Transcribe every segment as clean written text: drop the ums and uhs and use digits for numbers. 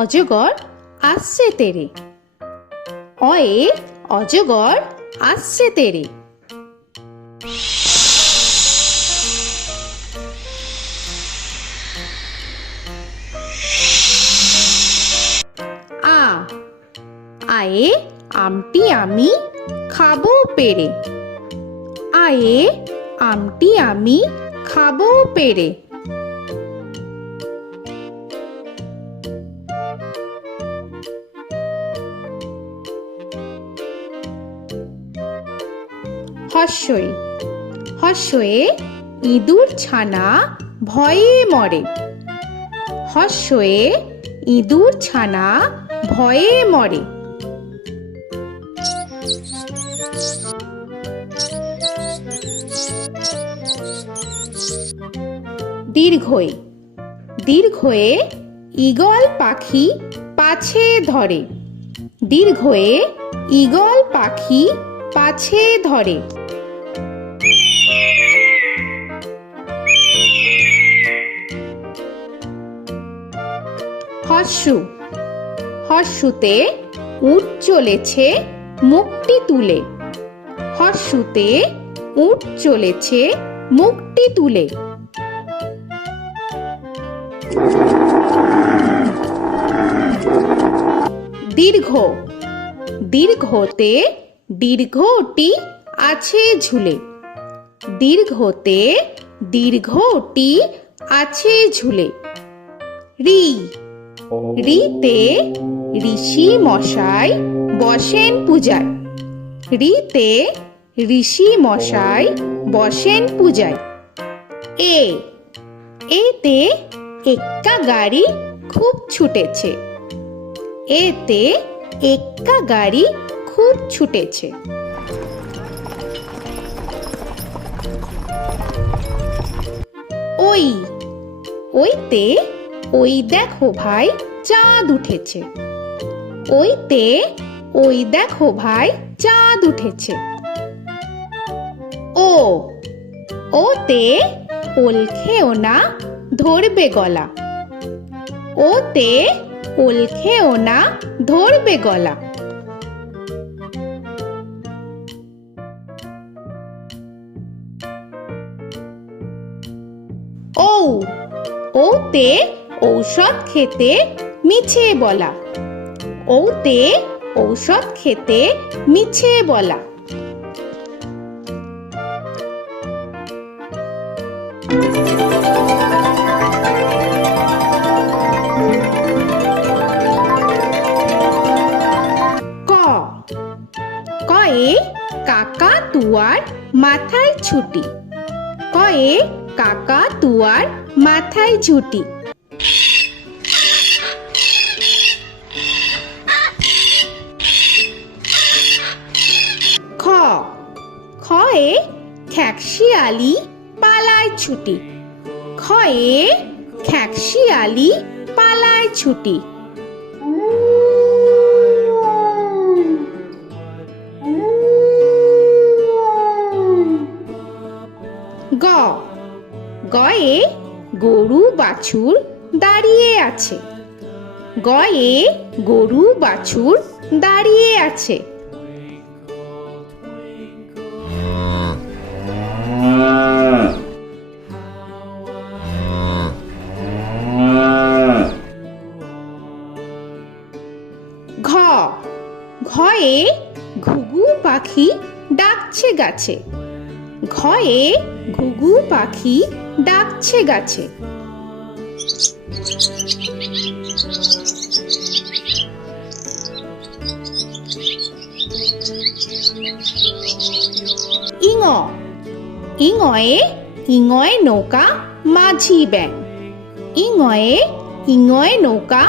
অজগর আসছে তেরে। অয়ে অজগর আসছে তেরে। আ আয়ে আমটি আমি খাবো পেরে। আয়ে আমটি আমি খাবো পেরে। হর্ষই হর্ষয়ে ইঁদুর ছানা ভয়ে মরে। হর্ষয়ে ইঁদুর ছানা ভয়ে মরে। দীর্ঘই দীর্ঘয়ে ঈগল পাখি পাছে ধরে। দীর্ঘয়ে ঈগল পাখি পাছে ধরে। হর্ষু হর্ষুতে উট চলেছে মুখটি তুলে। হর্ষুতে উট চলেছে মুখটি তুলে। দীর্ঘ দীর্ঘতে দীর্ঘটি আছে ঝুলে। দীর্ঘতে দীর্ঘটি আছে ঝুলে। রি রিতে ঋষি মশাই বসেন পূজায়। রিতে ঋষি মশাই বসেন পূজায়। এ এতে এক্কা গাড়ি খুব ছুটেছে। এতে এক্কা গাড়ি খুব ছুটেছে। ওই ওইতে ওই দেখো ভাই চাঁদ উঠেছে। ওইতে ওই দেখো ভাই চাঁদ উঠেছে। ও ওতে ওল খেও না ধরবে গলা। ওতে ওল খেও না ধরবে গলা। ঔ ওতে ঔষধ খেতে মিছে বলা। ওতে ঔষধ খেতে মিছে বলা। ক কয়ে কাকা তুয়ার মাথায় ছুটি। কয়ে কাকা তুয়ার মাথায় ঝুটি। খ খয়ে খ্যাকশিয়ালি পালায় ছুটি। খয়ে খ্যাকশিয়ালি পালায় ছুটি। গ গয়ে গরু বাছুর দাঁড়িয়ে আছে। গয়ে গরু বাছুর দাঁড়িয়ে আছে। ঘ ঘয়ে ঘুঘু পাখি ডাকছে গাছে। ঘয়ে ঘুঘু পাখি ডাকছে গাছে। ইঙ ইঙয়ে ইঙয়ে নৌকা মাঝি ব্যাং। ইঙয়ে ইঙয়ে নৌকা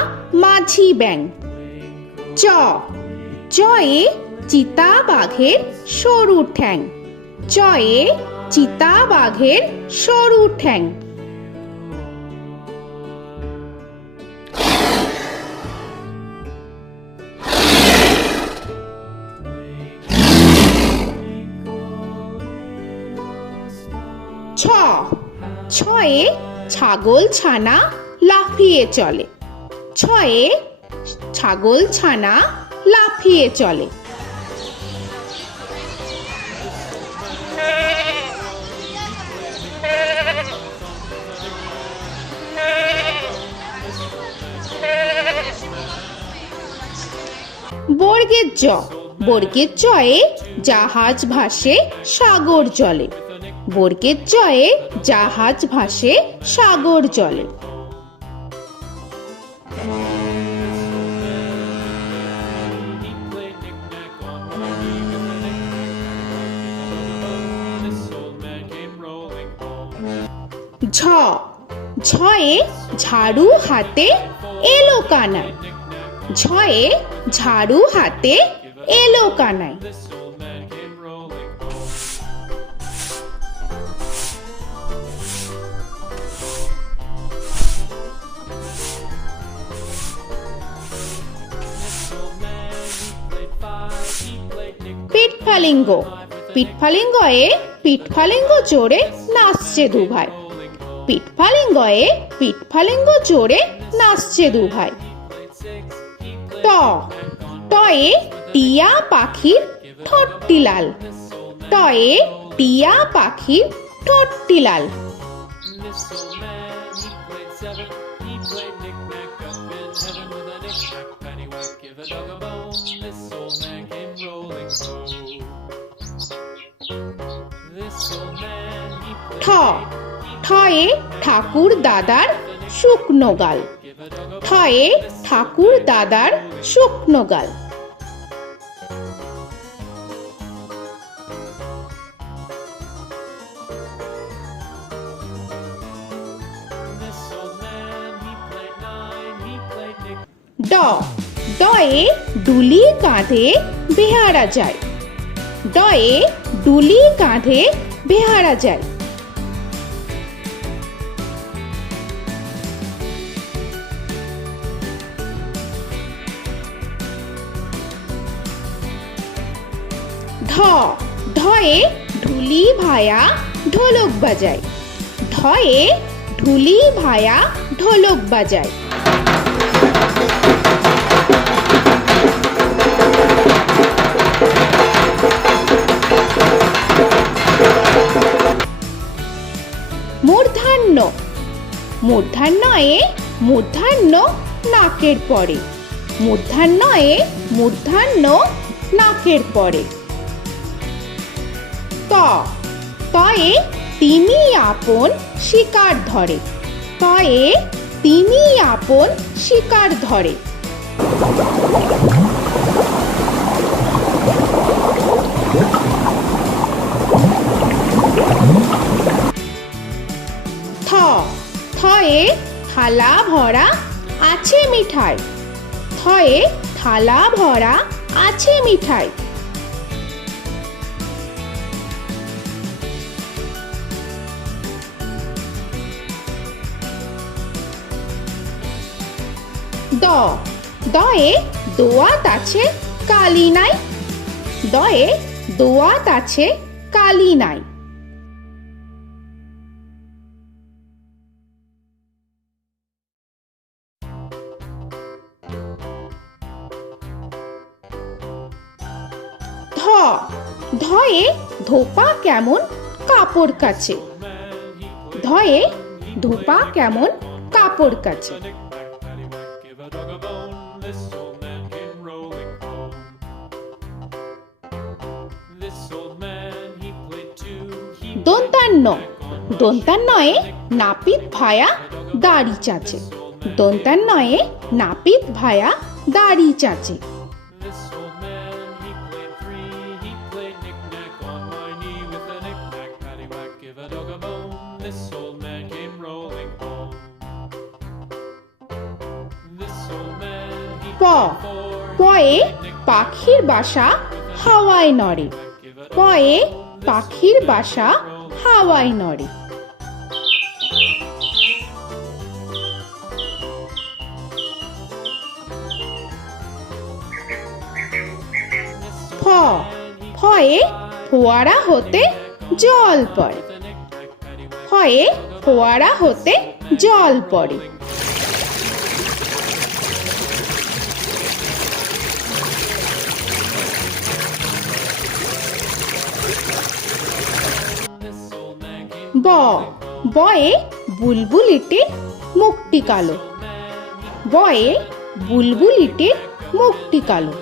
মাঝি ব্যাং। চ চয়ে চিতা বাঘের সরু ঠ্যাং। চয়ে চিতা বাঘের সরু ঠ্যাং। ছ ছয়ে ছাগল ছানা লাফিয়ে চলে। ছয়ে ছাগল ছানা লাফিয়ে চলে। বর্গের জ, বর্গের জয়ে জাহাজ ভাসে সাগর জলে। বর্গের জয়ে জাহাজ ভাসে সাগর জলে। ঝ, ঝয়ে ঝাড়ু হাতে এলো কানাই। ঝয়ে ঝাড়ু হাতে এলো কানাই। পিঠফালিঙ্গ, পিঠফালিঙ্গয়ে পিঠফালিঙ্গ জোরে নাচছে দুভাই। পিঠফালিঙ্গয়ে পিঠফালিঙ্গ জোরে নাচছে দুভাই। ট, টয়ে টিয়া পাখির ঠোঁটটি লাল। টয়ে টিয়া পাখির ঠোঁটটি লাল। ঠ, ঠয়ে ঠাকুর দাদার শুকনো গাল। ঠয়ে ঠাকুর দাদার শুকনো গাল। ড, ডয়ে ডুলি কাঁধে বেহারা যায়। ডয়ে ডুলি কাঁধে বেহারা যায়। ঢ, ঢয়ে ঢুলি ভায়া ঢোলক বাজায়। ঢয়ে ঢুলি ভায়া ঢোলক বাজায়। মূর্ধন্য, মূর্ধন্যয়ে মূর্ধন্য নাকের পরে। মূর্ধন্যয়ে মূর্ধন্য নাকের পরে। ত, তয়ে তিনি আপন শিকার ধরে। তয়ে তিনি আপন শিকার ধরে। থ, থয়ে থালা ভরা আছে মিঠাই। থয়ে থালা ভরা আছে মিঠাই। দ, দয়ে দোয়াত আছে কালি নাই। দয়ে দোয়াত আছে কালি নাই। ধ, ধয়ে ধোপা কেমন কাপড় কাচে। ধয়ে ধোপা কেমন কাপড় কাচে। দন্তান্ন, দন্তান্নয়ে নাপিত ভায়া দাড়ি চাচে। দন্তান্নয়ে নাপিত ভায়া দাড়ি চাচে। প, পয়ে পাখির বাসা হাওয়ায় নড়ে। পয়ে পাখির বাসা হাওয়ায় নড়ে। ফ, ফয়ে ফোয়ারা হতে জল পড়ে। ফয়ে ফোয়ারা হতে জল পড়ে। ব বয়ে বুলবুলিটির মুখটি কালো। বয়ে বুলবুলিটির মুখটি কালো।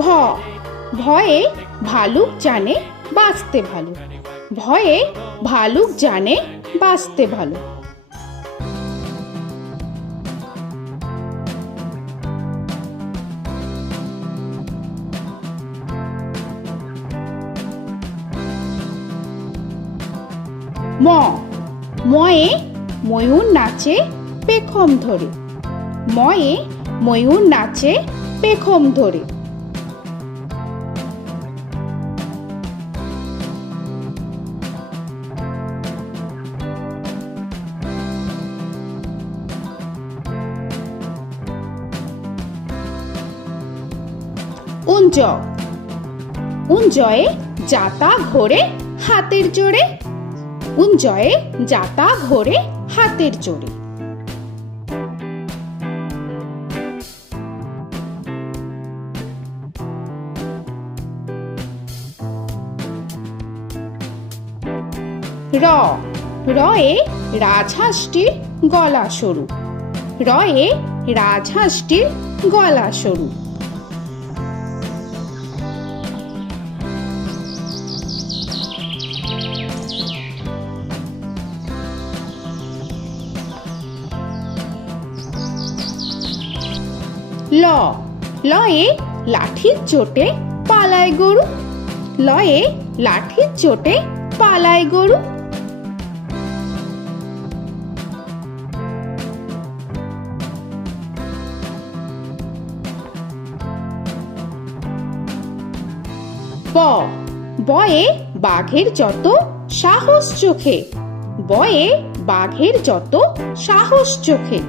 ভ ভয়ে ভালুক জানে বাঁচতে ভালো। ভয়ে ভালুক জানে বাঁচতে ভালো। ম ময়ে ময়ূর নাচে পেখম ধরে। ময়ে ময়ূর নাচে পেখম ধরে। উঞ্জ উঞ্জয়ে যাতা ঘোরে হাতের জোরে। উঞ্জয়ে যাতা ঘোরে হাতের জোরে। র রয়ে রাজহাঁসটির গলা সরু। রয়ে রাজহাঁসটির গলা সরু। ল লয়ে লাঠির চোটে পালায় গরু। লয়ে লাঠির চোটে পালায় গরু। ব বয়ে বাঘের যত সাহস চোখে। বয়ে বাঘের যত সাহস চোখে।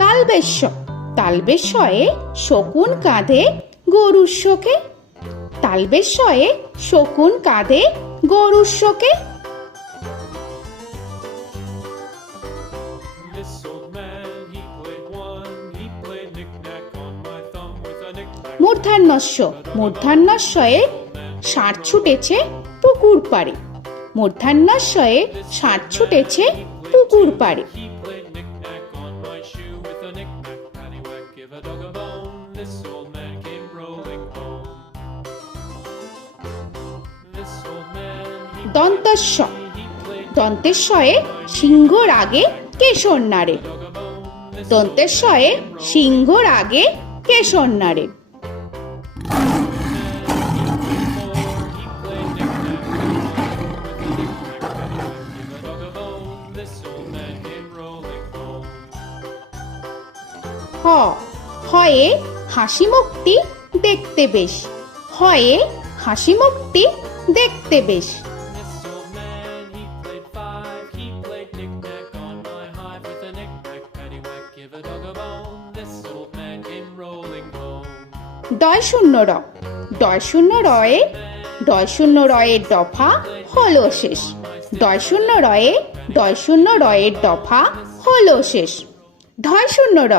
তালবেশ্য তালবেশ্যয়ে শকুন কাঁধে গরুর শোকে। তালবেশ্যয়ে শকুন কাঁধে গরুর শোকে। মূর্ধন্যস্য মূর্ধন্যস্বয়ে ষাঁড় ছুটেছে পুকুর পাড়ে। মূর্ধন্যস্বয়ে ষাঁড় ছুটেছে পুকুর পাড়ে। দন্তস্ব দন্তেশ্বয়ে সিংহর আগে কেশর নাড়ে। দন্তেশ্বয়ে সিংহর আগে কেশর নাড়ে। হ হয়ে হাসি মুখটি দেখতে বেশ। হয়ে হাসি মুখটি দেখতে বেশ। ডয় শূন্য র ডয় শূন্য রয়ে ডয় শূন্য রয়ের দফা হলো শেষ। ডয় শূন্য রয়ে ডয় শূন্য রয়ের দফা হলো শেষ। ঢয় শূন্য র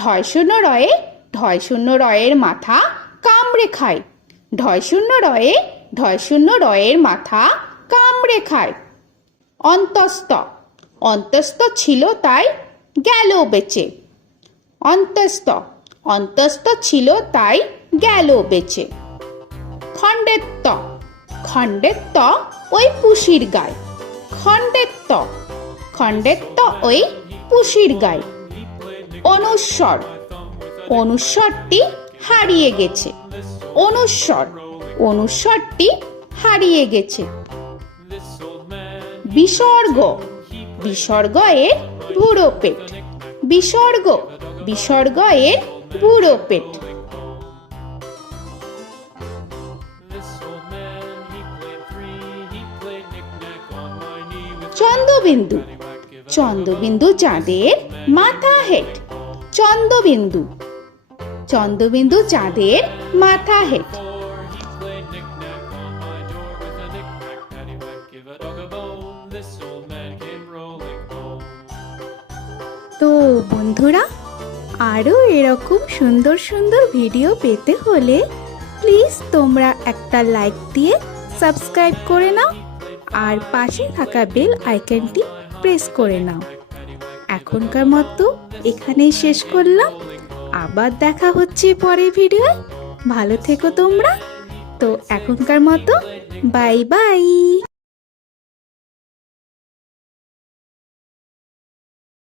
ঢয় শূন্য রয়ে ঢয় শূন্য রয়ের মাথা কামড়ে খায়। ঢয় শূন্য রয়ে ঢয় শূন্য রয়ের মাথা কামড়ে খায়। অন্তস্থ অন্তস্থ ছিল তাই গেল বেঁচে। অন্তস্থ অন্তস্থ ছিল তাই গেল বেঁচে। খণ্ডেত্ব খণ্ডেত্ব ওই পুষির গায়। খণ্ডেত্ব খণ্ডেত্ব ওই পুষির গায়। অনুস্বর অনুস্বরটি হারিয়ে গেছে। অনুস্বর অনুস্বরটি হারিয়ে গেছে। বিসর্গ বিসর্গ এর বুড়ো পেট। বিসর্গ বিসর্গ এর বুড়ো পেট। চন্দ্রবিন্দু চন্দ্রবিন্দু চাঁদের মাথা হেট। চন্দ্রবিন্দু চন্দ্রবিন্দু চাঁদের মাথা হেড। তো বন্ধুরা, আরও এরকম সুন্দর সুন্দর ভিডিও পেতে হলে প্লিজ তোমরা একটা লাইক দিয়ে সাবস্ক্রাইব করে নাও আর পাশে থাকা বেল আইকনটি প্রেস করে নাও। এখনকার মতো এখানেই শেষ করলাম, আবার দেখা হচ্ছে পরের ভিডিও। ভালো থেকো তোমরা। তো এখনকার মতো বাই বাই।